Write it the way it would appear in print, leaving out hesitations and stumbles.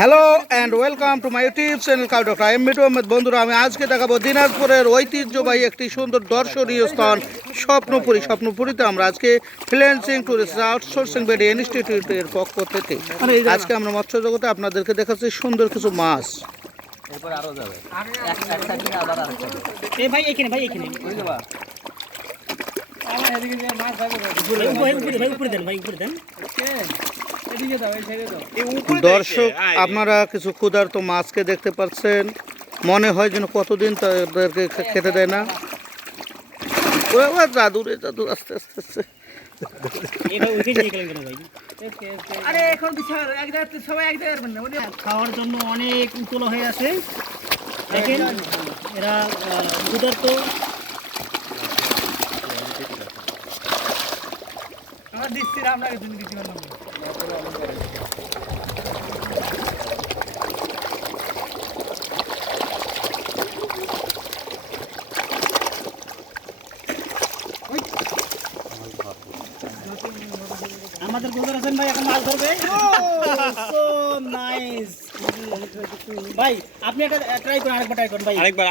Hello and welcome to my YouTube channel cow doctor I am Mitu Ahmed. বন্ধুরা, আমি আজকে দেখাবো দিনাজপুরের ঐতিহ্যবাহী একটি সুন্দর দর্শনীয় স্থান স্বপ্নপুরী। স্বপ্নপুরীতে আমরা আজকে ফ্রিল্যান্সিং ট্যুরিস্ট আউটসোর্সিং বেডি ইনস্টিটিউটের পক্ষ থেকে আজকে আমরা মৎস্য জগতে আপনাদেরকে দেখাচ্ছি সুন্দর কিছু মাছ। দর্শক, আপনারা কিছু ক্ষুধার্ত মাছকে দেখতে পাচ্ছেন। মনে হয় যেন কতদিন তাদেরকে খেতে দেয় না। জাদু রে জাদু, আস্তে আস্তে আস্তে। খাওয়ার জন্য অনেক উতলা হয়ে আছে। দেখেন এরা ক্ষুধার্ত। আমরা দিচ্ছি আপনাকে, তুমি দিতে পারলাম না। আমাদের গোজার হোসেন ভাই এখন মাছ ধরবে। সো নাইস ভাই, আপনি একটা ট্রাই করুন, আরেকবার ট্রাই করুন ভাই, আরেকবার